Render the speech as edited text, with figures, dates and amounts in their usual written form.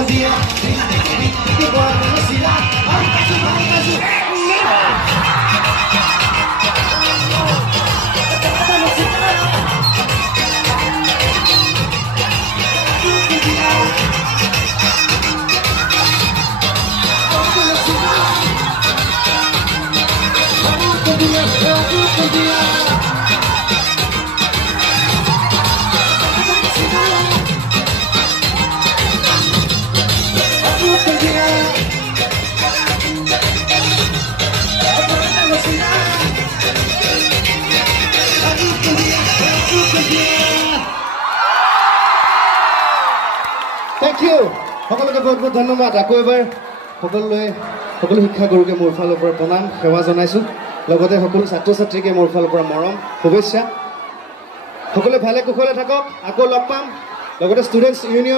Thank you. সকলোকে বহুত বহুত ধন্যবাদ আকৌ এবাৰ সকলো শিক্ষাগুৰুকে মোৰ ফালৰ পৰা প্ৰণাম সেৱা জনাইছোঁ লগতে সকলো ছাত্ৰ ছাত্ৰীকে মোৰ ফালৰ পৰা মৰম শুভেচ্ছা সকলোৱে ভালে কুশলে থাকক আকৌ লগ পাম লগতে ষ্টুডেণ্টছ ইউনিয়ন